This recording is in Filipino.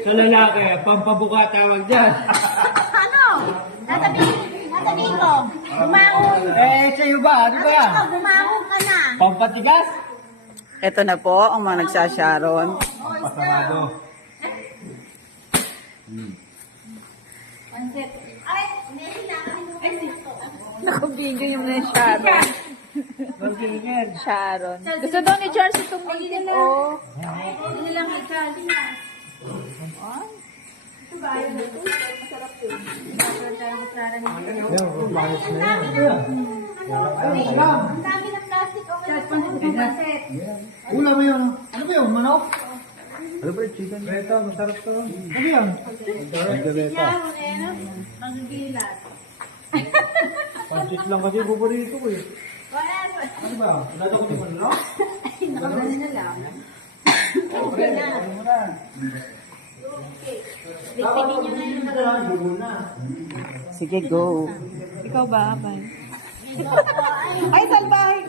Sa lalaki, pampabuka tawag dyan. Ano? Natabihin ko. Bumangon. Sa'yo ba? Ano ba yan? Bumangon ka na. Pampatigas? Ito na po ang mga nagsasharon. Pasarado. Ay, hindi na. Nakabigay yung na Sharon. Pagkingin. Sharon. Gusto daw ni Charles itong meeting. Oh. Hindi lang i-charge. Ang dami ng plastic. Ulam mo yun. Ano ba yun? Manok? Ano ba yung chicken? Ito, masarap to. Ano yun? Magigilat. Pansit lang kasi paborito ko eh. Ano ba? Wala ko ni manok? Nakabali na lang. Okay na. Ano mo na? Sige, go. Ikaw ba, Abay? Ay, salbahe